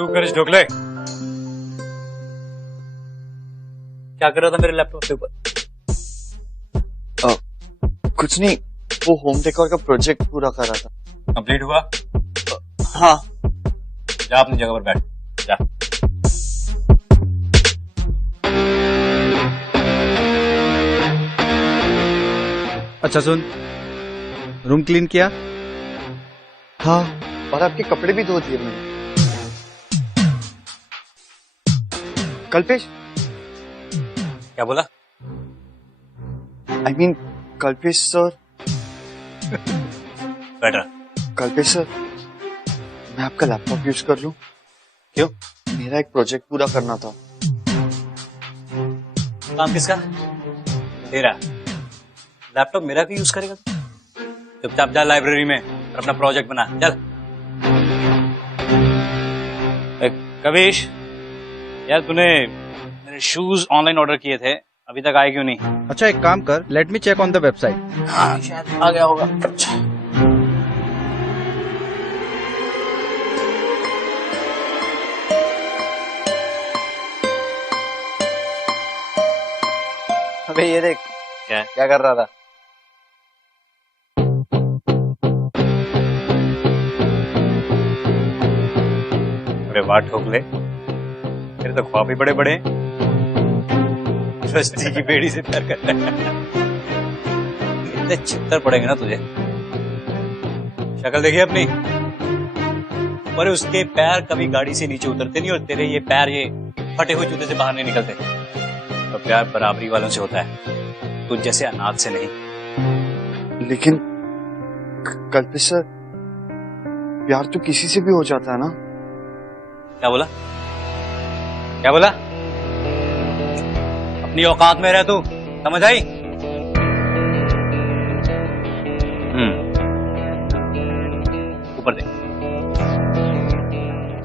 शुरू कर इस ढोकले। क्या कर रहा था मेरे लैपटॉप के ऊपर? कुछ नहीं, वो होम डेकोर का प्रोजेक्ट पूरा कर रहा था। कंप्लीट हुआ? हाँ। जा अपनी जगह पर बैठ जा। अच्छा सुन, रूम क्लीन किया? हाँ, और आपके कपड़े भी धो दिए मैंने। कल्पेश। क्या बोला? I mean, Kalpesh sir. बैठ रहा। कल्पेश सर, मैं आपका लैपटॉप यूज कर लूं? क्यों? मेरा एक प्रोजेक्ट पूरा करना था। काम किसका? तेरा। लैपटॉप मेरा क्यों यूज करेगा? चुपचाप जा लाइब्रेरी में और अपना प्रोजेक्ट बना। चल। कविश, यार तूने मेरे शूज ऑनलाइन ऑर्डर किए थे, अभी तक आए क्यों नहीं? अच्छा एक काम कर, let me check on the website. हाँ शायद आ गया होगा। अबे ये देख, क्या कर रहा था? अरे वाह ठोकले, तेरे तो ख्वाब भी बड़े बड़े। रस्ती की बेड़ी से प्यार करता है। इतने चित्तर पड़ेंगे ना तुझे। शक्ल देखिए अपनी। पर उसके पैर कभी गाड़ी से नीचे उतरते नहीं और तेरे ये पैर ये फटे हुए जूते से बाहर नहीं निकलते। तो प्यार बराबरी वालों से होता है, तुझ जैसे अनाथ से नहीं। लेकिन कल्पेश सर, प्यार तो किसी से भी हो जाता है ना? क्या बोला? क्या बोला? अपनी औकात में रह तू, समझ आई? ऊपर देख।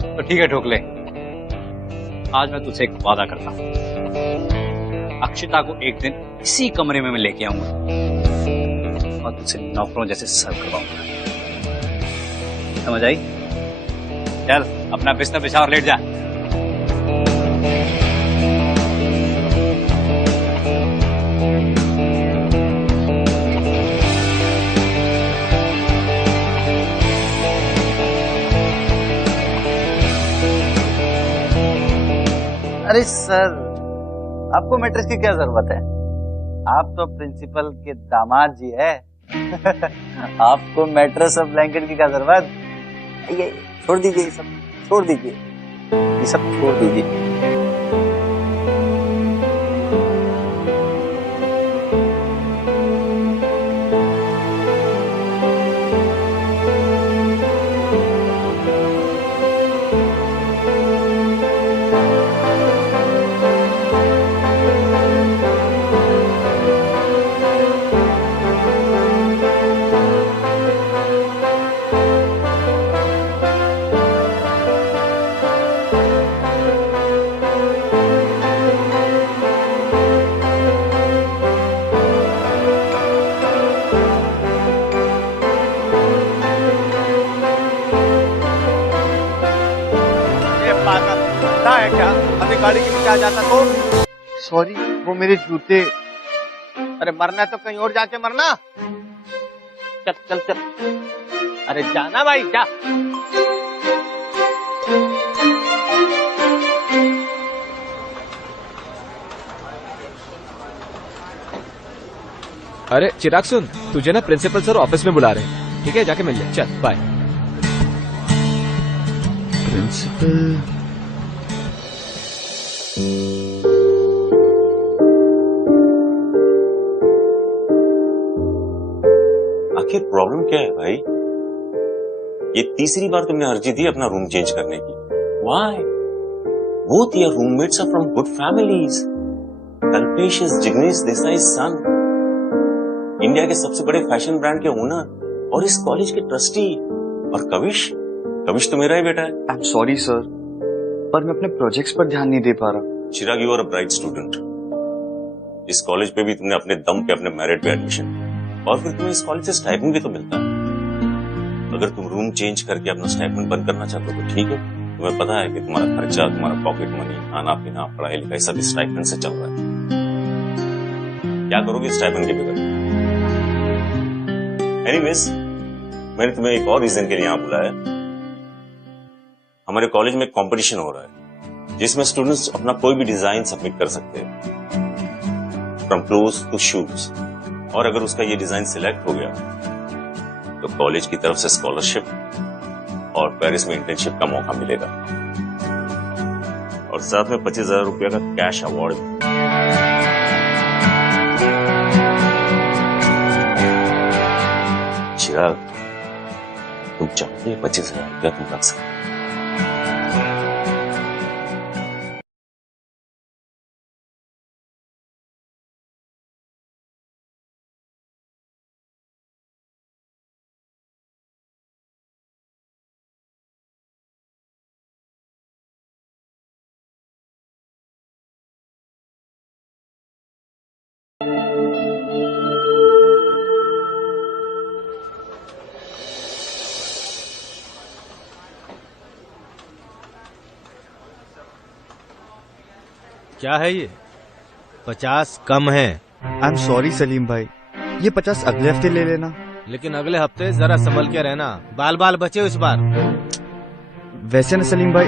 तो ठीक है ठोकले, आज मैं तुझसे एक वादा करता हूं। अक्षिता को एक दिन इसी कमरे में मैं लेके आऊंगा और तुझसे नौकरों जैसे सर्व करवाऊंगा। समझ आई? चल अपना बिस्तर बिछा और लेट जा। अरे सर, आपको मैट्रेस की क्या जरूरत है? आप तो प्रिंसिपल के दामाद जी है। आपको मैट्रेस और ब्लैंकेट की क्या जरूरत? ये छोड़ दीजिए, ये सब छोड़ दीजिए, ये सब छोड़ दीजिए। है क्या? अभी गाड़ी के नीचे आ जाता तो? सॉरी, वो मेरे जूते। अरे मरना है तो कहीं और जाके मरना। चल चल चल, अरे जाना भाई जा। अरे चिराग सुन, तुझे ना प्रिंसिपल सर ऑफिस में बुला रहे हैं, ठीक है? जाके मिल ले, चल बाय। प्रिंसिपल? आखिर प्रॉब्लम क्या है भाई? ये तीसरी बार तुमने अर्जी दी अपना रूम चेंज करने की। Why? Both your roommates are from good families. Kalpesh is Jignesh Desai's son. India के सबसे बड़े फैशन ब्रांड के ओनर और इस कॉलेज के ट्रस्टी। और कविश तो मेरा ही बेटा है। आई एम सॉरी सर, पर मैं अपने प्रोजेक्ट्स पर ध्यान नहीं दे पा रहा। Chirag, you are a bright student. इस कॉलेज पे भी तुमने अपने दम पे अपने मेरिट पे एडमिशन, और फिर तुम्हें इस कॉलेज से स्टाइपेंड भी तो मिलता है। अगर तुम रूम चेंज करके अपना स्टाइपेंड बंद करना चाहते हो तो ठीक है, तुम्हें पता है कि तुम्हारा खर्चा, तुम्हारा पॉकेट मनी, खाना पीना, पढ़ाई लिखाई सब स्टाइपेंड से चल रहा है। क्या करोगे स्टाइपेंड के बगैर? एनीवेज, मैंने तुम्हें एक और रीजन के लिए यहाँ बुलाया। हमारे कॉलेज में कंपटीशन हो रहा है जिसमें स्टूडेंट्स अपना कोई भी डिजाइन सबमिट कर सकते हैं, फ्रॉम क्लोथ्स टू शूज। और अगर उसका ये डिजाइन सिलेक्ट हो गया तो कॉलेज की तरफ से स्कॉलरशिप और पेरिस में इंटर्नशिप का मौका मिलेगा, और साथ में 25,000 रुपया का कैश अवार्ड भी। चिराग, तुम चाहते हैं 25,000 रुपया तुम रख सकते? क्या है ये? 50 कम है। आई एम सॉरी सलीम भाई, ये 50 अगले हफ्ते ले लेना। लेकिन अगले हफ्ते जरा संभल के रहना, बाल बाल बचे इस बार। वैसे ना सलीम भाई,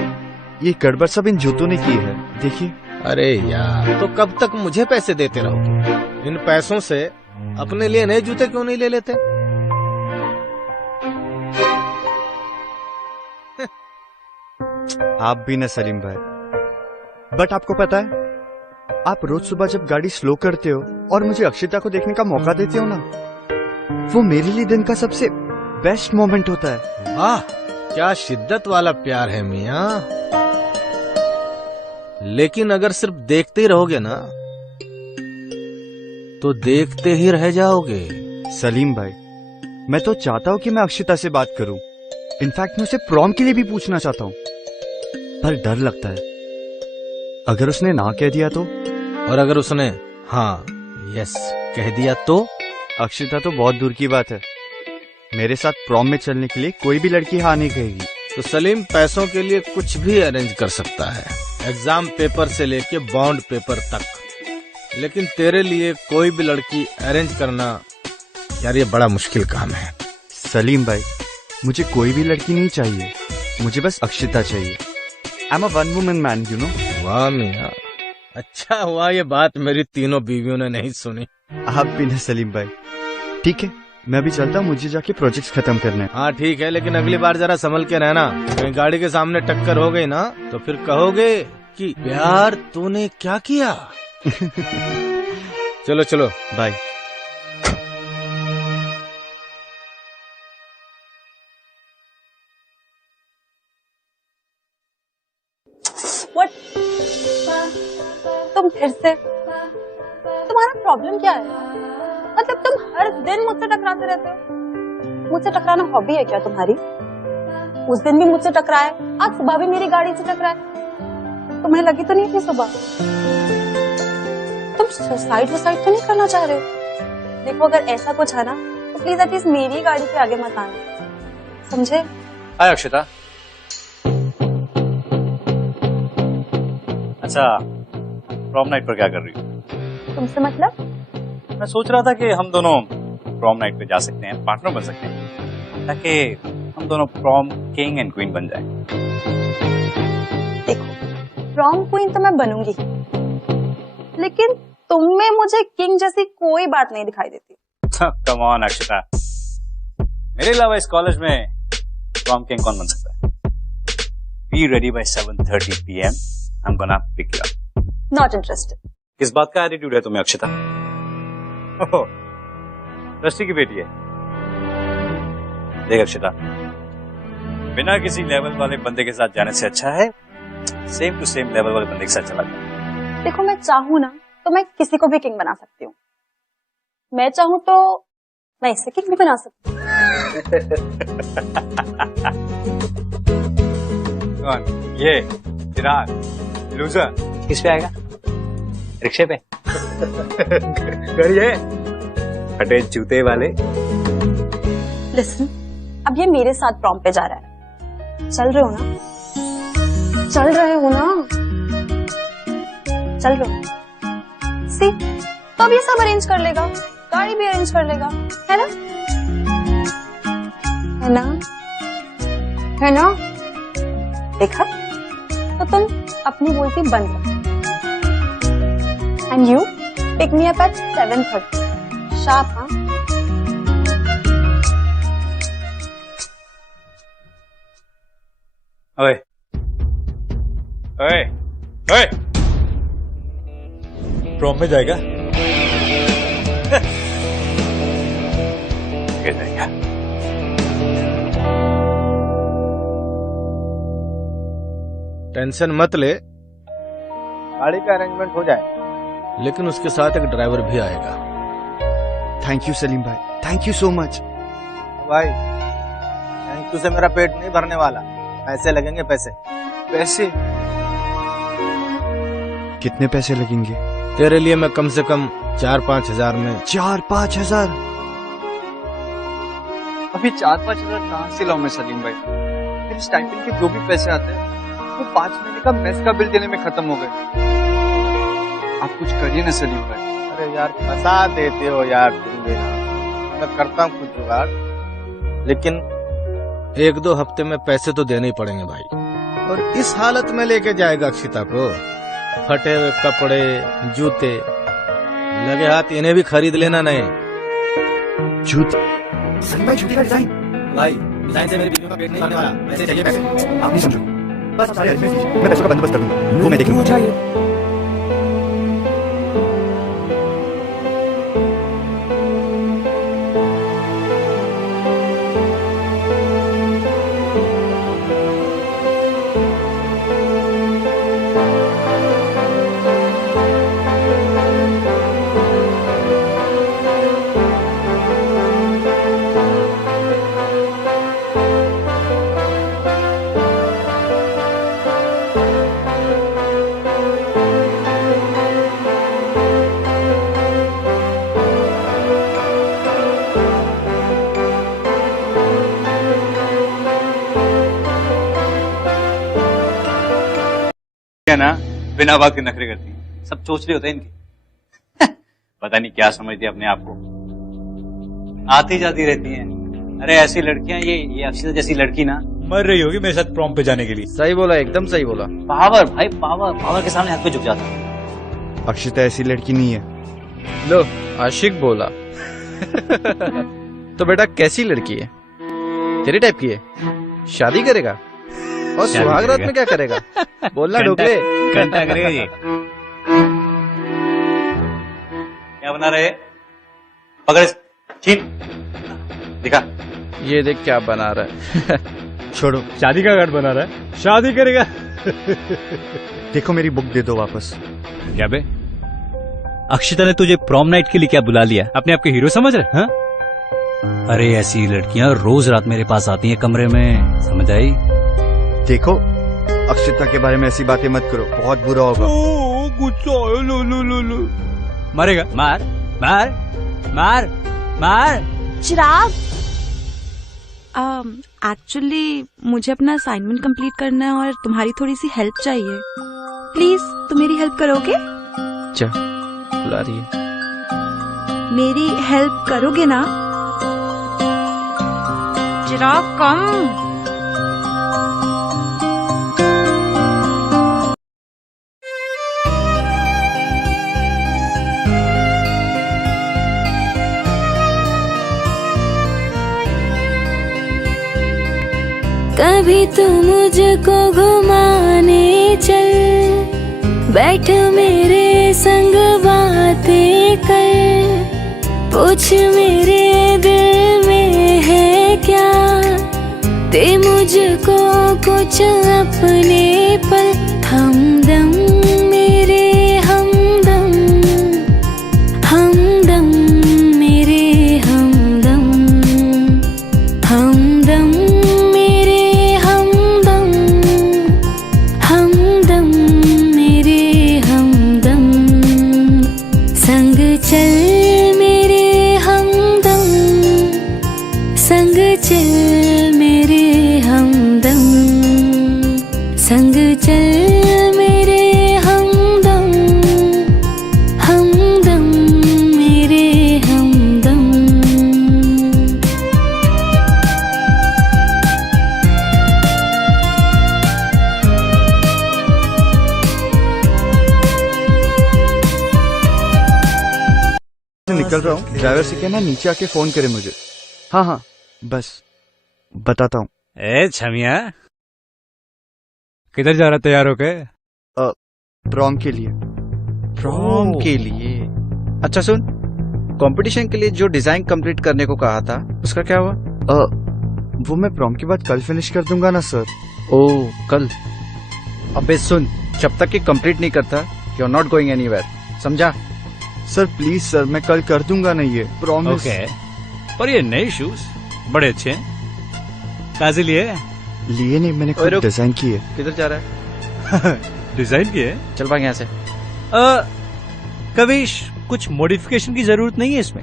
ये गड़बड़ सब इन जूतों ने की है, देखिए। अरे यार, तो कब तक मुझे पैसे देते रहोगे? इन पैसों से अपने लिए नए जूते क्यों नहीं ले लेते? आप भी ना सलीम भाई, बट आपको पता है, आप रोज सुबह जब गाड़ी स्लो करते हो और मुझे अक्षिता को देखने का मौका देते हो ना, वो मेरे लिए दिन का सबसे बेस्ट मोमेंट होता है। वाह, क्या शिद्दत वाला प्यार है मियाँ। लेकिन अगर सिर्फ देखते ही रहोगे ना तो देखते ही रह जाओगे। सलीम भाई, मैं तो चाहता हूँ कि मैं अक्षिता से बात करूं। इनफैक्ट मैं उसे प्रॉम के लिए भी पूछना चाहता हूँ, पर डर लगता है अगर उसने ना कह दिया तो। और अगर उसने हाँ यस कह दिया तो? अक्षिता तो बहुत दूर की बात है, मेरे साथ प्रॉम में चलने के लिए कोई भी लड़की हाँ नहीं कहेगी। तो सलीम पैसों के लिए कुछ भी अरेंज कर सकता है, एग्जाम पेपर से लेके बॉन्ड पेपर तक। लेकिन तेरे लिए कोई भी लड़की अरेंज करना यार, ये बड़ा मुश्किल काम है। सलीम भाई, मुझे कोई भी लड़की नहीं चाहिए, मुझे बस अक्षिता चाहिए। I am a one woman man, you know. वाह मियां, अच्छा हुआ ये बात मेरी तीनों बीवियों ने नहीं सुनी। आप भी ना सलीम भाई। ठीक है, मैं भी चलता हूँ, मुझे जाके प्रोजेक्ट्स खत्म करने हैं। हाँ ठीक है, लेकिन अगली बार जरा संभल के रहना। कहीं गाड़ी के सामने टक्कर हो गई ना तो फिर कहोगे कि प्यार तूने क्या किया। चलो चलो, बाय। What? तुम फिर से? तुम्हारा प्रॉब्लम क्या है? मतलब तुम हर दिन मुझसे टकराते रहते हो। मुझसे टकराना हॉबी है क्या तुम्हारी? उस दिन भी मुझसे टकराए, आज सुबह भी मेरी गाड़ी से टकराए। तुम्हें लगी तो नहीं थी सुबह? तुम सुसाइड तो नहीं करना चाह रहे हो? देखो, अगर ऐसा कुछ है ना तो प्लीज एटलीस्ट मेरी गाड़ी के आगे मत आना, समझे? हाय अक्षिता। अच्छा, प्रॉम नाइट पर क्या कर रही हो? तुमसे मतलब? मैं सोच रहा था कि हम दोनों प्रॉम नाइट पे जा सकते हैं, पार्टनर बन सकते हैं, ताकि हम दोनों प्रॉम किंग एंड क्वीन बन जाएं। देखो, प्रॉम क्वीन तो मैं बनूंगी, लेकिन तुम में मुझे किंग जैसी कोई बात नहीं दिखाई देती। कम ऑन अक्षिता, मेरे अलावा इस कॉलेज में प्रॉम किंग कौन बन सकता है? Be ready by 7:30 PM. I'm gonna pick you up. Not interested. किस बात का एटीट्यूड है तुम्हें अक्षिता? ओह, ट्रस्टी की बेटी है। देख अक्षिता, बिना किसी लेवल वाले बंदे के साथ जाने से अच्छा है सेम टू सेम लेवल वाले बंदे के साथ चला जाए। देखो, मैं चाहूँ ना तो मैं किसी को भी किंग बना सकती हूँ। मैं चाहूँ तो मैं इसे किंग भी बना सकती हूँ। कौन? ये चिराग लूजर किस पे आएगा? रिक्शे पे। करिए फटे जूते वाले। लिसन, अब ये मेरे साथ प्रॉम पे जा रहा है, चल रहे हो ना? चल रहे हो ना, चल रहे हो सी, तो अब ये सब अरेंज कर लेगा, गाड़ी भी अरेंज कर लेगा, है ना, है ना, है ना? देखा, तो तुम अपनी बोलती बंद करो। And you pick me up at 7:30 sharp. हाँ, ओए ओए ओए, प्रॉम में जाएगा? जाएगा। टेंशन मत ले, गाड़ी का अरेंजमेंट हो जाए, लेकिन उसके साथ एक ड्राइवर भी आएगा। थैंक यू सलीम भाई, थैंक यू सो मच। भाई थैंक यू से मेरा पेट नहीं भरने वाला, पैसे लगेंगे, पैसे। पैसे? कितने पैसे लगेंगे? तेरे लिए मैं कम से कम 4-5 हजार में। 4-5 हजार? अभी 4-5 हजार कहाँ से लाऊं मैं सलीम भाई? मेरे स्टाइपेंड के जो भी पैसे आते हैं वो 5 महीने का मेस का बिल देने में खत्म हो गए। आप कुछ करिए ना सलीम भाई। अरे यार फंसा देते हो यार तुम भी ना, मैं करता हूँ कुछ जुगाड़, लेकिन 1-2 हफ्ते में पैसे तो देने ही पड़ेंगे भाई। और इस हालत में लेके जाएगा अक्षिता को? फटे हुए कपड़े, जूते लगे हाथ, इन्हें भी खरीद लेना नहीं। जूते? सलीम भाई जूते का डिजाइन? भाई डिजाइन से मेरे बीवी का पेट नहीं भरने वाला, पैसे चाहिए पैसे। आप नहीं समझो, बस सारे अरेंजमेंट कीजिए, मैं पैसों का बंदोबस्त कर दूंगा, वो मैं देख लूंगा। है ना, बिना बात के नखरे करती हैं, सब चोचले होते हैं इनके। पता नहीं क्या समझती है अपने आप को, आती जाती रहती हैं। अरे ऐसी लड़कियां, ये अक्षिता जैसी लड़की ना मर रही होगी मेरे साथ प्रॉम पे जाने के लिए। सही बोला, एकदम सही बोला। पावर भाई, पावर के सामने हाथ पे झुक जाता है। अक्षिता ऐसी लड़की नहीं है। लो आशिक बोला। तो बेटा कैसी लड़की है? तेरी टाइप की है? शादी करेगा? और सुहाग रात में क्या करेगा? बोलना ढोकले। घंटा करेगा ये। क्या बना रहे? पकड़, छीन, दिखा। ये देख क्या बना रहा है। छोड़ो, शादी का कार्ड बना रहा है, शादी करेगा। देखो मेरी बुक दे दो वापस। क्या बे, अक्षिता ने तुझे प्रॉम नाइट के लिए क्या बुला लिया? अपने आप के हीरो समझ रहे? हाँ? अरे ऐसी लड़कियां रोज रात मेरे पास आती हैं कमरे में, समझ आई? देखो अक्षिता के बारे में ऐसी बातें मत करो, बहुत बुरा होगा। गुस्सा है, लो। मारेगा? मार मार मार मार। चिराग, एक्चुअली मुझे अपना असाइनमेंट कंप्लीट करना है और तुम्हारी थोड़ी सी हेल्प चाहिए। प्लीज तुम मेरी हेल्प करोगे? जा बुला रही है। मेरी हेल्प करोगे ना? चिराग कम। कभी तू मुझको घुमाने चल, बैठ मेरे संग बातें कर, पूछ मेरे दिल में है क्या, दे मुझको कुछ अपने पल, हमदम मेरे हमदम, हमदम मेरे हमदम, हमदम मेरे हमदम, हमदम मेरे हमदम, संग चल मेरे हमदम, संग चल मेरे हमदम, संग चल ड्राइवर से कहना नीचे आके फोन करे मुझे। हाँ हाँ बस बताता हूँ। ए छमिया, किधर जा रहा तैयार होके? प्रॉम के लिए। प्रॉम के लिए? अच्छा सुन, कंपटीशन के लिए जो डिजाइन कंप्लीट करने को कहा था उसका क्या हुआ? वो मैं प्रॉम के बाद कल फिनिश कर दूंगा ना सर। ओह कल? अबे सुन, जब तक ये कंप्लीट नहीं करता you are not going anywhere, समझा? सर प्लीज सर, मैं कल कर दूंगा ना, ये प्रॉमिस। ओके, पर ये नए शूज बड़े अच्छे हैं, कहाँ से लिए? लिए नहीं, मैंने खुद डिजाइन किए। किधर जा रहा है? डिजाइन किए? चल भाग यहाँ से। कविश, कुछ मॉडिफिकेशन की जरूरत नहीं है इसमें,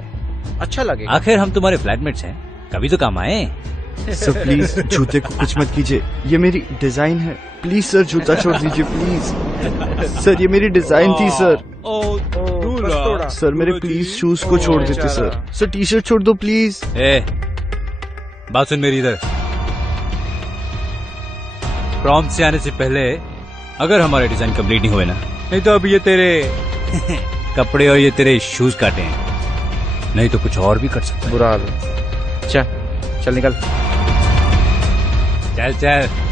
अच्छा लगेगा। आखिर हम तुम्हारे फ्लैटमेट्स हैं, कभी तो काम आए। सर प्लीज जूते को कुछ मत कीजिए, ये मेरी डिजाइन है। प्लीज सर जूता छोड़ दीजिए प्लीज। सर ये मेरी डिजाइन थी सर। सर मेरे प्लीज शूज को छोड़ देते सर। सर टी शर्ट छोड़ दो प्लीज। ए, बात सुन मेरी इधर। प्रॉम से आने से पहले अगर हमारे डिजाइन कंप्लीट नहीं हुए ना, नहीं तो अभी ये तेरे कपड़े और ये तेरे शूज काटे हैं, नहीं तो कुछ और भी कर सकते। बुरा हाल है। चल निकल। चल चल।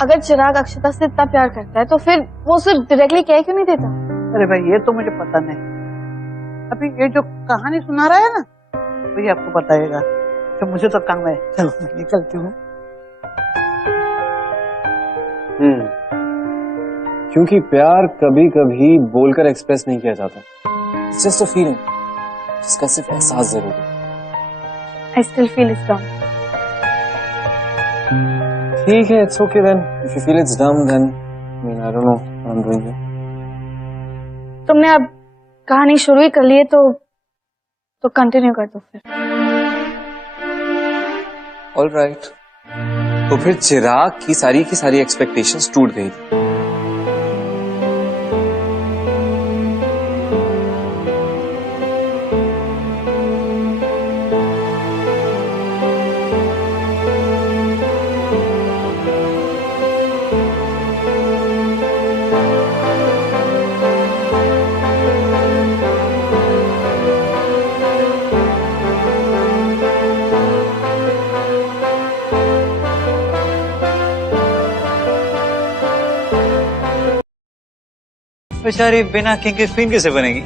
अगर चिराग अक्षता से इतना प्यार करता है तो फिर वो उसे डायरेक्टली कह क्यों नहीं देता? अरे भाई ये तो मुझे पता नहीं, अभी ये जो कहानी सुना रहा है ना वही आपको बताएगा, तो मुझे तो काम है। चलो मैं निकलती हूँ। क्योंकि प्यार कभी कभी बोलकर एक्सप्रेस नहीं किया जाता, इट्स जस्ट अ फीलिंग जिसका सिर्फ एहसास जरूरी है। I still feel it's dumb. ठीक है, it's okay then, if you feel it's dumb then I mean I don't know what I am doing here. तुमने अब कहानी शुरू ही कर ली है तो कंटिन्यू कर दो फिर। ऑलराइट, तो फिर चिराग की सारी एक्सपेक्टेशंस टूट गई थी। बेचारी बिना किंग की क्वीन कैसे बनेगी?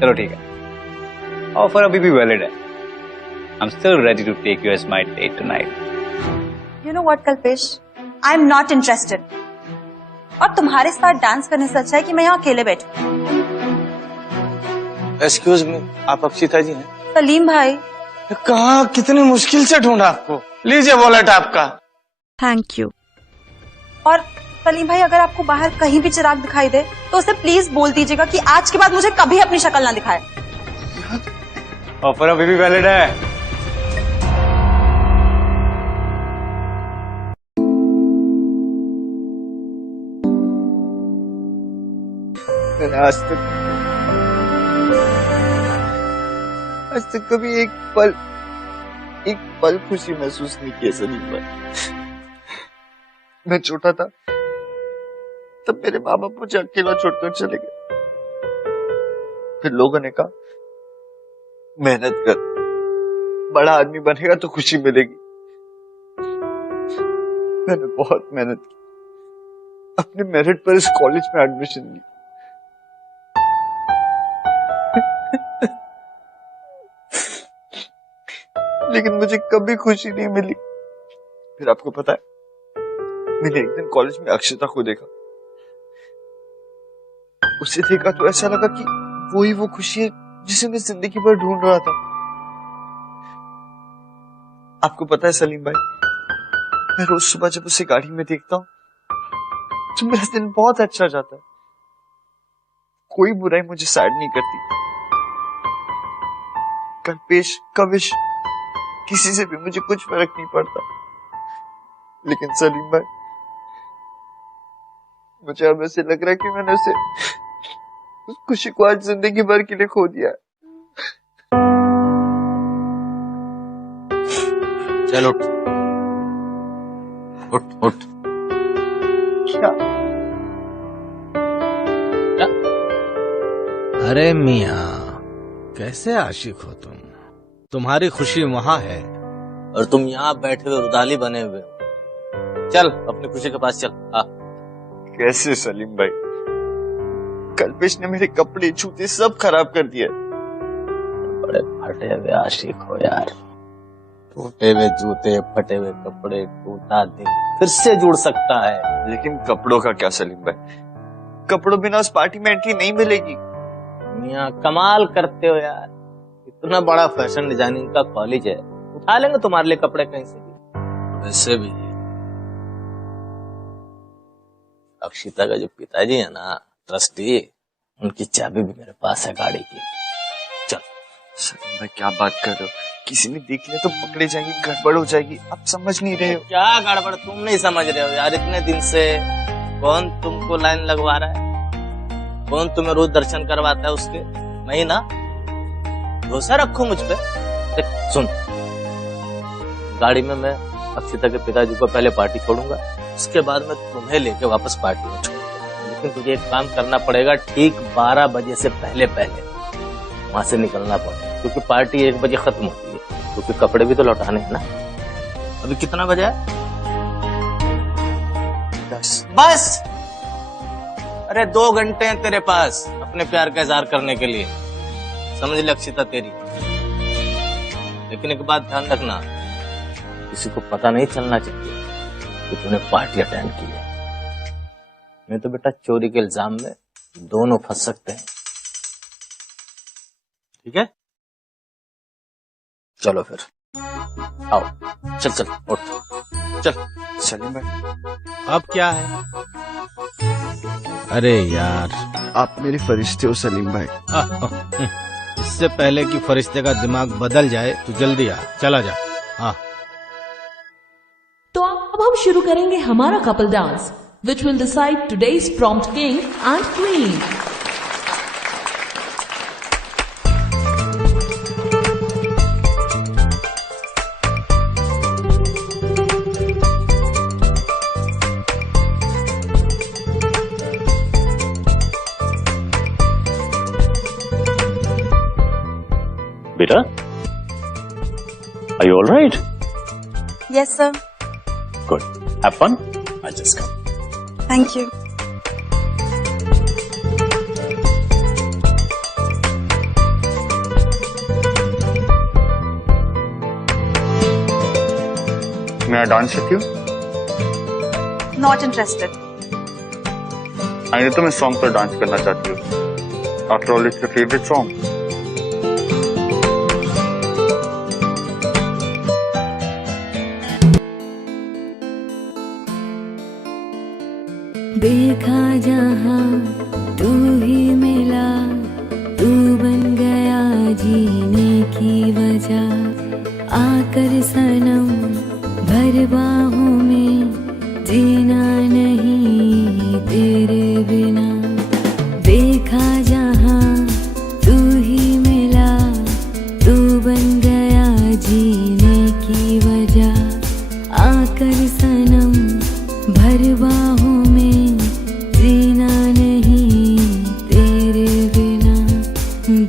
चलो ठीक है, ऑफर अभी भी वैलिड है। I am still ready to take you as my date tonight. You know what Kalpesh, I am not interested. और तुम्हारे साथ डांस करने से अच्छा है कि मैं यहाँ अकेले बैठूं। एक्सक्यूज मी, आप अक्षिता जी हैं? सलीम भाई। कहाँ, कितनी मुश्किल से ढूंढा आपको। लीजिए वॉलेट आपका। Thank you. और सलीम भाई, अगर आपको बाहर कहीं भी चिराग दिखाई दे तो उसे प्लीज बोल दीजिएगा कि आज के बाद मुझे कभी अपनी शक्ल ना दिखाए। ऑफर अभी भी वैलिड है। मैंने आज तक कभी एक पल खुशी महसूस नहीं की सलीम भाई। मैं छोटा था तब मेरे माँ बाप मुझे अकेला छोड़कर चले गए। फिर लोगों ने कहा मेहनत कर, बड़ा आदमी बनेगा तो खुशी मिलेगी। मैंने बहुत मेहनत की, अपने मेरिट पर इस कॉलेज में एडमिशन ली। लेकिन मुझे कभी खुशी नहीं मिली। फिर आपको पता है, मैंने एक दिन कॉलेज में अक्षता को देखा। उसे देखा तो ऐसा लगा कि वही वो खुशी है जिसे मैं जिंदगी भर ढूंढ रहा था। आपको पता है सलीम भाई, मैं रोज सुबह जब उसे गाड़ी में देखता हूँ तो मेरा दिन बहुत अच्छा जाता है। कोई बुराई मुझे सैड नहीं करती। कल्पेश, कविश, किसी से भी मुझे कुछ फर्क नहीं पड़ता। लेकिन सलीम भाई, मुझे अब ऐसे लग रहा है कि मैंने उसे उस खुशी को आज जिंदगी भर के लिए खो दिया। चल उठ उठ उठ। क्या? अरे मियाँ, कैसे आशिक हो तुम? तुम्हारी खुशी वहां है और तुम यहाँ बैठे हुए रुदाली बने हुए हो। चल अपनी खुशी के पास चल। आ। कैसे सलीम भाई? कल्पेश ने मेरे कपड़े जूते सब खराब कर दिए। बड़े फटे हुए आशिक हो यार। टूटे हुए जूते, फटे हुए कपड़े, टूटा दिल फिर से जुड़ सकता है। लेकिन कपड़ों का क्या सलीम भाई? कपड़ों बिना उस पार्टी में एंट्री नहीं मिलेगी। मियाँ कमाल करते हो यार, इतना बड़ा फैशन डिजाइनिंग का कॉलेज है, उठा लेंगे तुम्हारे लिए कपड़े कहीं से भी। वैसे भी अक्षिता का जो पिताजी है ना, ट्रस्टी, उनकी चाबी भी मेरे पास है गाड़ी की। चल। सलीम भाई क्या बात कर रहे हो? किसी ने देख लिया तो पकड़े जाएंगे, गड़बड़ हो जाएगी। आप समझ नहीं रहे हो। क्या गड़बड़? तुम नहीं समझ रहे हो यार। इतने दिन से कौन तुमको लाइन लगवा रहा है? कौन तुम्हें रोज दर्शन करवाता है उसके? मैं ना। भरोसा रखो मुझ पे। सुन, गाड़ी में मैं अक्षिता के पिताजी को पहले पार्टी छोड़ूंगा, उसके बाद मैं तुम्हें लेके वापस पार्टी में छोड़ूंगा। लेकिन तुझे एक काम करना पड़ेगा, ठीक 12 बजे से पहले वहां से निकलना पड़ेगा, क्योंकि पार्टी 1 बजे खत्म होती है। क्योंकि कपड़े भी तो लौटाने हैं ना। अभी कितना बजा है? 10। बस अरे 2 घंटे हैं तेरे पास अपने प्यार का इजहार करने के लिए। समझ ले अक्षिता तेरी। लेकिन एक बात ध्यान रखना, किसी को पता नहीं चलना चाहिए कि तूने पार्टी अटेंड की है। नहीं तो बेटा चोरी के इल्जाम में दोनों फंस सकते हैं। ठीक है? चलो फिर आओ। चल चल उठ चल। सलीम भाई अब क्या है? अरे यार, आप मेरे फरिश्ते हो सलीम भाई। इससे पहले कि फरिश्ते का दिमाग बदल जाए तो जल्दी आ, चला जा। हाँ। तो अब हम शुरू करेंगे हमारा couple dance, which will decide today's prompt king and queen. बेटा, are you all right? Yes, sir. Good. Have fun. I just come. Thank you. May I dance with you? Not interested. I know तुम इस song पर dance करना चाहती हो। After all, it's your favorite song. देखा जहाँ तू ही मिला, तू बन गया जीने की वजह। आकर सनम भर बाहों में, जीना नहीं तेरे बिना। देखा जहाँ तू ही मिला, तू बन गया जीने की वजह। आकर सनम भर बाहों में, जीना नहीं तेरे बिना।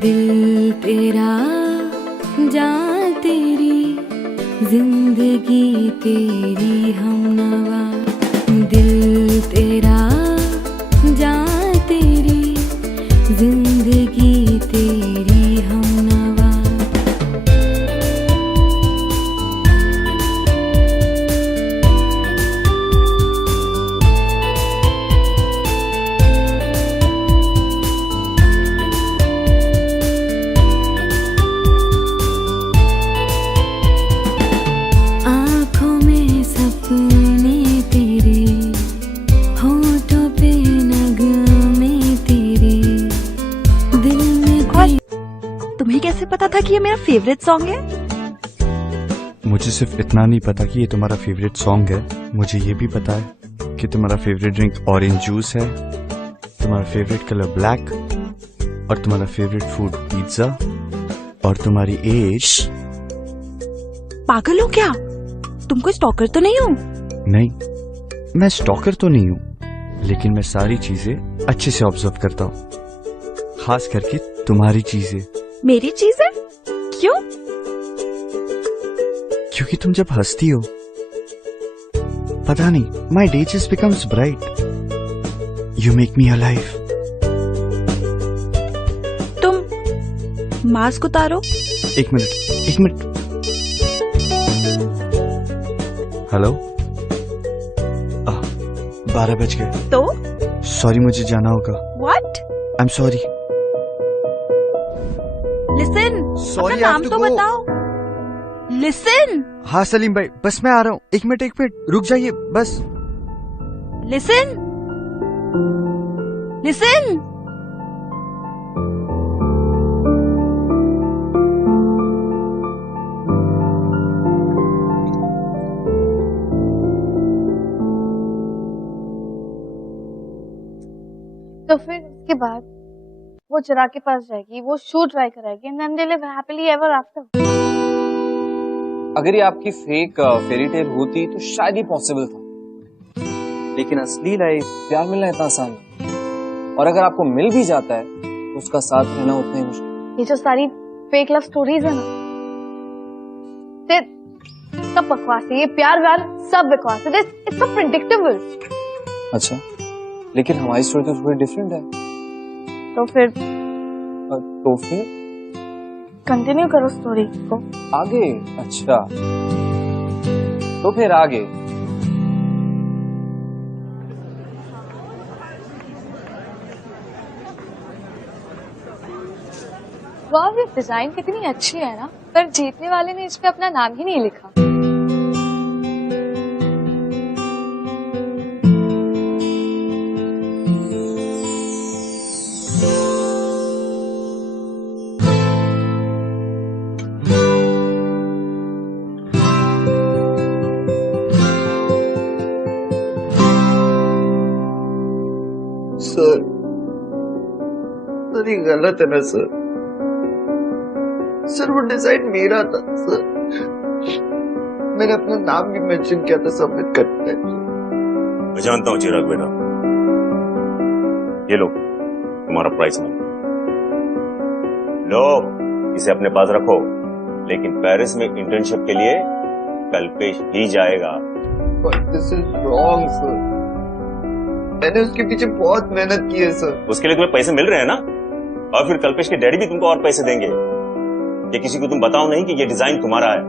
दिल तेरा जान तेरी, जिंदगी तेरी हमनवा। दिल तेरा जान तेरी, जिंदगी तेरी हमनवा। तुम्हें कैसे पता था कि ये मेरा फेवरेट सॉन्ग है? मुझे सिर्फ इतना नहीं पता कि ये तुम्हारा फेवरेट सॉन्ग है, मुझे ये भी पता है कि तुम्हारा फेवरेट ड्रिंक ऑरेंज जूस है, तुम्हारा फेवरेट कलर ब्लैक और तुम्हारा फेवरेट फूड पिज्जा और तुम्हारी एज। पागल हो क्या? तुम कोई स्टॉकर तो नहीं हो? नहीं, मैं स्टॉकर तो नहीं हूँ, लेकिन मैं सारी चीजें अच्छे से ऑब्जर्व करता हूँ, खास करके तुम्हारी चीजें। मेरी चीजें? क्यों? क्योंकि तुम जब हंसती हो, पता नहीं, my day just becomes bright. You make me alive. तुम मास्क उतारो। एक मिनट। हेलो, 12 बज गए। तो सॉरी, मुझे जाना होगा। What? I am sorry. Listen, Sorry, अपना I have नाम to तो go. बताओ। लिसन, हाँ सलीम भाई, बस मैं आ रहा हूँ। एक मिनट, रुक जाइए बस। Listen, listen. तो फिर इसके बाद वो चिराग के पास जाएगी, वो शो ट्राई कराएगी, and then they live happily ever after. अगर ये आपकी फेक फेरी टेल होती तो शायद ही पॉसिबल था, लेकिन असली लाइफ प्यार मिलना इतना आसान नहीं, और अगर आपको मिल भी जाता है तो उसका साथ रहना उतना ही मुश्किल। ये जो सारी फेक लव स्टोरीज है ना, सब बकवास है। ये प्यार व्यार सब बकवास है। It's so predictable. अच्छा, लेकिन हमारी स्टोरी तो थोड़ी डिफरेंट है। तो फिर कंटिन्यू करो स्टोरी को आगे। अच्छा, तो फिर आगे। वाह, ये डिजाइन कितनी अच्छी है ना, पर जीतने वाले ने इस पे अपना नाम ही नहीं लिखा। सर ये गलत है ना सर। सर वो डिजाइन मेरा था सर। मैंने अपना नाम भी मेंशन किया था सबमिट करते हैं। मैं जानता हूँ चिराग बेटा, ये लो तुम्हारा प्राइस मनी, लो इसे अपने पास रखो, लेकिन पेरिस में इंटर्नशिप के लिए कल्पेश ही जाएगा। But this is wrong sir। मैंने उसके पीछे बहुत मेहनत की है सर। उसके लिए तुम्हें पैसे मिल रहे हैं ना, और फिर कल्पेश के डैडी भी तुमको और पैसे देंगे। ये किसी को तुम बताओ नहीं कि ये डिजाइन तुम्हारा है।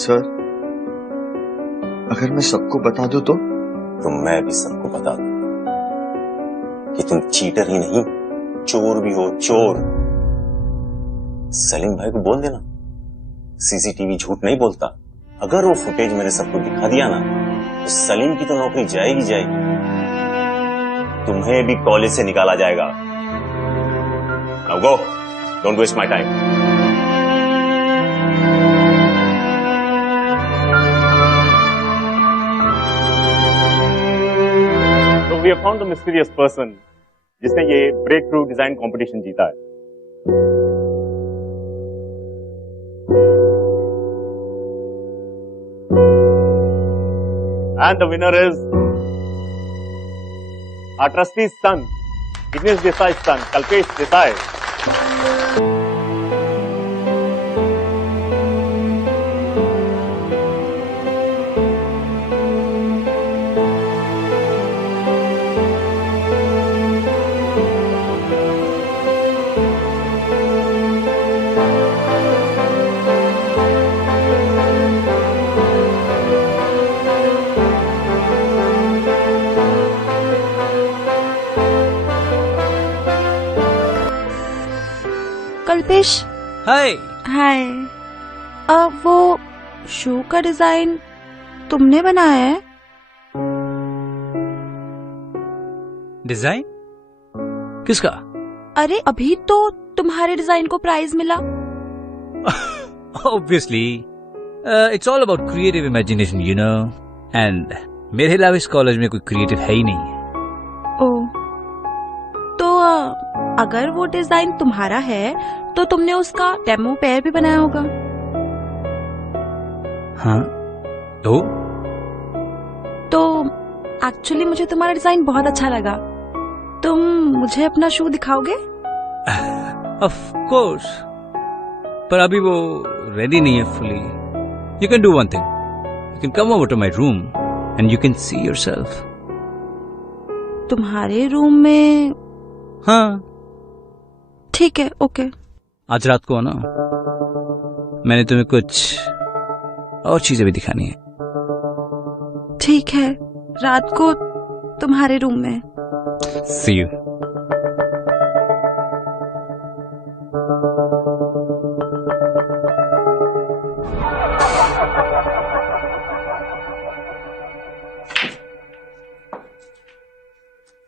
सर अगर मैं सबको बता दूं तो मैं भी सबको बता दूं कि तुम चीटर ही नहीं, चोर भी हो, चोर। सलीम भाई को बोल देना, सीसीटीवी झूठ नहीं बोलता। अगर वो फुटेज मैंने सबको दिखा दिया ना, तो सलीम की तो नौकरी जाएगी जाएगी, तुम्हें भी कॉलेज से निकाला जाएगा। Now go, don't waste my time. So we have found the mysterious person जिसने ये ब्रेक थ्रू डिजाइन कंपटीशन जीता है। And the winner is our trustee's son, Ignesh Desai's son, Kalpesh Desai. Kalpesh, हाय। हाय। वो शू का डिजाइन तुमने बनाया है? डिजाइन किसका? अरे अभी तो तुम्हारे डिजाइन को प्राइज मिला। Obviously it's all about creative imagination, you know, and मेरे अलावा इस कॉलेज में कोई क्रिएटिव है ही नहीं है। ओ, अगर वो डिजाइन तुम्हारा है तो तुमने उसका डेमो पेयर भी बनाया होगा। हाँ तो एक्चुअली मुझे तुम्हारा डिजाइन बहुत अच्छा लगा। तुम मुझे अपना शू दिखाओगे? ऑफ कोर्स, पर अभी वो रेडी नहीं है fully. You can do one thing, you can come over to my room and you can see yourself. तुम्हारे रूम में? हाँ ठीक है, ओके। आज रात को ना मैंने तुम्हें कुछ और चीजें भी दिखानी है। ठीक है, रात को तुम्हारे रूम में। See you.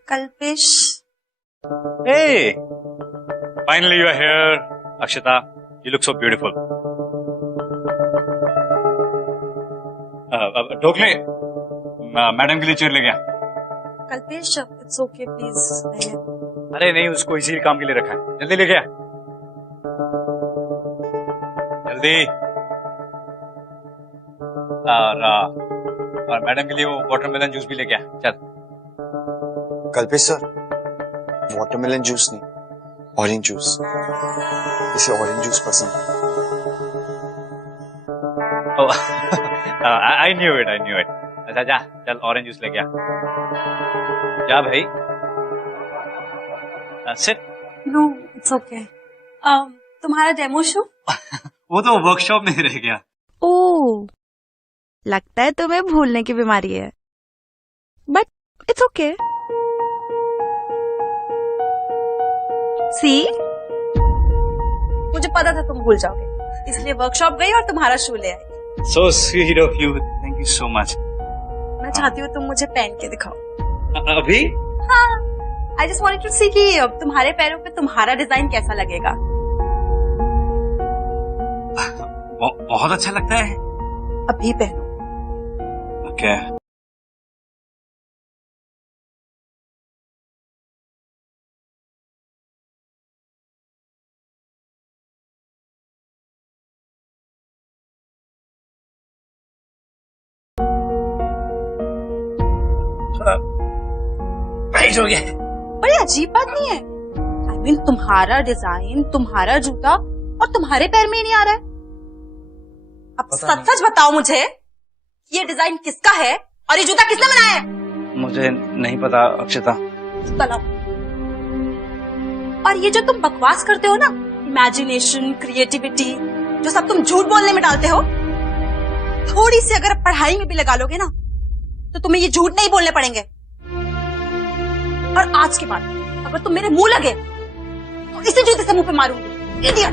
Kalpesh. Hey, finally you are here, Akshita. You look so beautiful. ढोकले, मैडम के लिए चेयर ले गया। Kalpesh, it's okay please. अरे नहीं, उसको इसी काम के लिए रखा है। जल्दी ले गया, जल्दी। और मैडम के लिए वो वाटरमेलन जूस भी ले गया। चल। कल्पेश सर, वाटरमेलन जूस नहीं, ऑरेंज जूस। इसे ऑरेंज जूस पसंद है। I knew it. अच्छा जा, चल ऑरेंज जूस ले गया। जा भाई। Sit. No, it's okay. तुम्हारा डेमो शो? वो तो वर्कशॉप में ही रह गया। ओह, लगता है तुम्हें भूलने की बीमारी है, बट इट्स ओके। सी, मुझे पता था तुम भूल जाओगे, इसलिए वर्कशॉप गई और तुम्हारा शू ले आई। So sweet of you. Thank you so much. मैं चाहती हूँ तुम मुझे पहन के दिखाओ। अभी? हाँ, I just wanted to see कि तुम्हारे पैरों पे तुम्हारा डिजाइन कैसा लगेगा। बहुत अच्छा लगता है। अभी पहनो। Okay. हो गया। बड़ी अजीब बात नहीं है? I mean, तुम्हारा डिजाइन, तुम्हारा जूता और तुम्हारे पैर में ही नहीं आ रहा है। अब सच सच बताओ मुझे, ये डिजाइन किसका है और ये जूता किसने बनाया है? मुझे नहीं पता अक्षता। चलो। और ये जो तुम बकवास करते हो ना, इमेजिनेशन, क्रिएटिविटी, जो सब तुम झूठ बोलने में डालते हो, थोड़ी सी अगर पढ़ाई में भी लगा लोगे ना, तो तुम्हें ये झूठ नहीं बोलने पड़ेंगे। और आज के बाद अगर तुम मेरे मुंह लगे तो इसी जूते से मुंह पे मारूंगी। इडियट।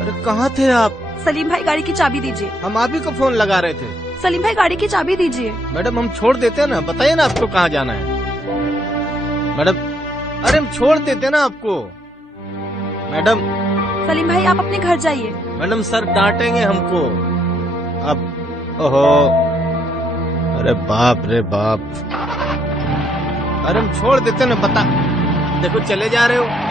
अरे कहाँ थे आप? सलीम भाई, गाड़ी की चाबी दीजिए। हम आप ही को फोन लगा रहे थे। सलीम भाई, गाड़ी की चाबी दीजिए। मैडम, हम छोड़ देते ना, बताइए ना आपको कहाँ जाना है। मैडम, अरे हम छोड़ देते ना आपको। मैडम। सलीम भाई, आप अपने घर जाइए। मैडम, सर डांटेंगे हमको। अब ओहो, अरे बाप रे बाप। अरे हम छोड़ देते ना, बता। देखो चले जा रहे हो।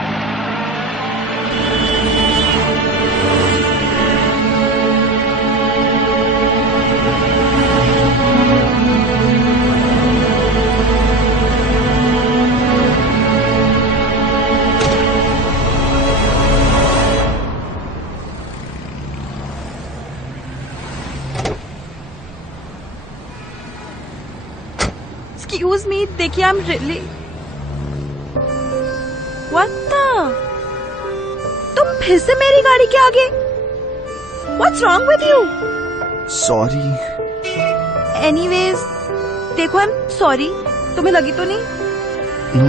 Excuse me, देखिए, I'm really... What the? तुम फिर से मेरी गाड़ी के आगे? What's wrong with you? Sorry. Anyways, देखो, I'm sorry. तुम्हें लगी तो नहीं? No,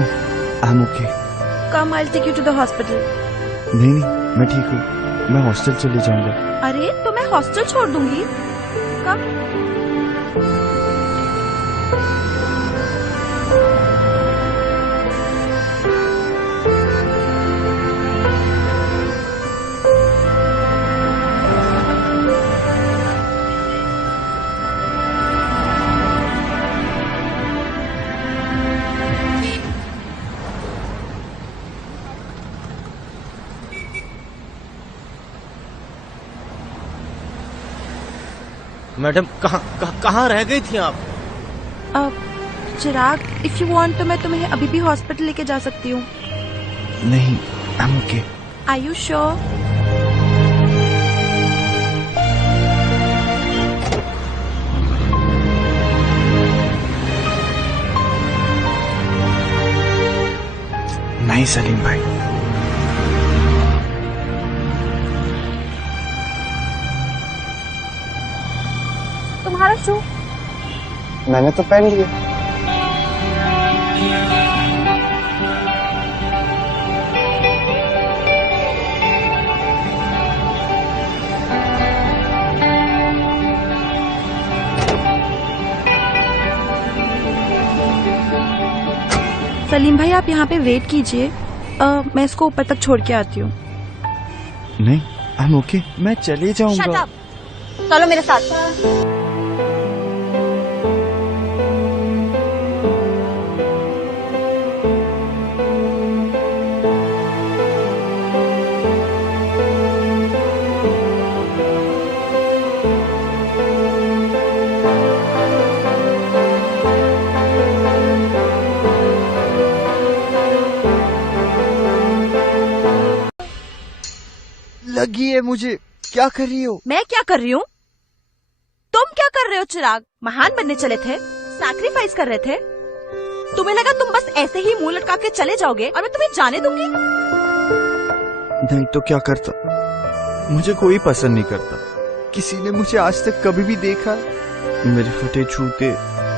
I'm okay. Come, I'll take you to the hospital. नहीं, मैं ठीक हूँ। मैं हॉस्टल चले जाऊंगा। अरे, तो मैं हॉस्टल छोड़ दूंगी। Come. मैडम कहाँ रह गई थी आप? चिराग, इफ यू वांट तो मैं तुम्हें अभी भी हॉस्पिटल लेके जा सकती हूँ। नहीं, I am okay. Are you sure? नहीं सलीम भाई, तुम्हारा शू मैंने तो पहन लिया। सलीम भाई, आप यहाँ पे वेट कीजिए, मैं इसको ऊपर तक छोड़ के आती हूँ। नहीं, आई एम ओके, मैं चले जाऊंगा। Shut up. चलो मेरे साथ। लगी है मुझे, क्या कर रही हो? मैं क्या कर रही हूँ? तुम क्या कर रहे हो चिराग? महान बनने चले थे, सैक्रिफाइस कर रहे थे। तुम्हें लगा तुम बस ऐसे ही मुंह लटका के चले जाओगे और मैं तुम्हें जाने दूंगी? नहीं तो क्या करता? मुझे कोई पसंद नहीं करता। किसी ने मुझे आज तक कभी भी देखा? मेरे फटे जूते,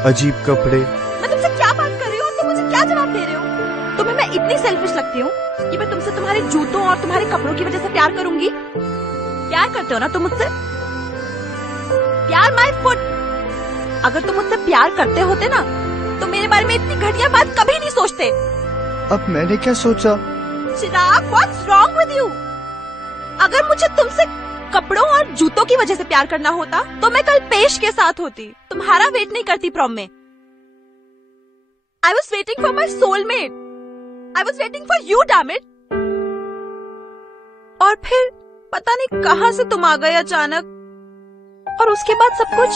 अजीब कपड़े। मैं तुमसे क्या बात कर रही हूँ और तुम मुझे क्या जवाब दे रहे हो? तुम्हें मैं इतनी सेल्फिश लगती हूँ कि मैं तुमसे तुम्हारे जूतों और तुम्हारे कपड़ों की वजह से प्यार करूंगी? प्यार करते हो ना तुम मुझसे? प्यार माय फुट। अगर तुम मुझसे प्यार करते होते ना तो मेरे बारे में इतनी घटिया बात कभी नहीं सोचते। अब मैंने क्या सोचा? चिराग, व्हाट्स रॉन्ग विद यू? अगर मुझे तुमसे कपड़ों और जूतों की वजह से प्यार करना होता तो मैं कल पेश के साथ होती। तुम्हारा वेट नहीं करती प्रॉम में। I was waiting for my soulmate. I was waiting for you, damn it. और फिर पता नहीं कहां से तुम आ गए अचानक, और उसके बाद सब कुछ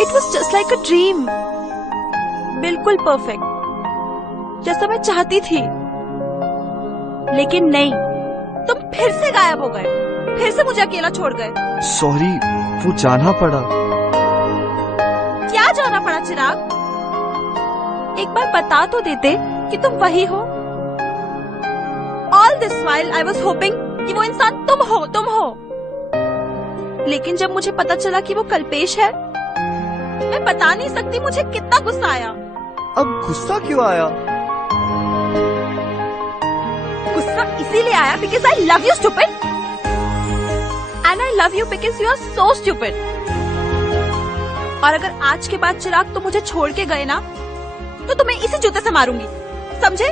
it was just like a dream. बिल्कुल परफेक्ट, जैसा मैं चाहती थी। लेकिन नहीं, तुम फिर से गायब हो गए, फिर से मुझे अकेला छोड़ गए। सॉरी, वो जाना पड़ा। क्या जाना पड़ा चिराग? एक बार बता तो देते कि तुम वही हो। All this while I was hoping कि वो इंसान तुम हो। लेकिन जब मुझे पता चला कि वो कल्पेश है, मैं बता नहीं सकती मुझे कितना गुस्सा आया। अब गुस्सा क्यों आया? गुस्सा इसीलिए आया because I love you, stupid. And I love you because you are so stupid. और अगर आज के बाद चिराग तुम मुझे छोड़ के गए ना तो तुम्हें इसी जूते से मारूंगी, समझे?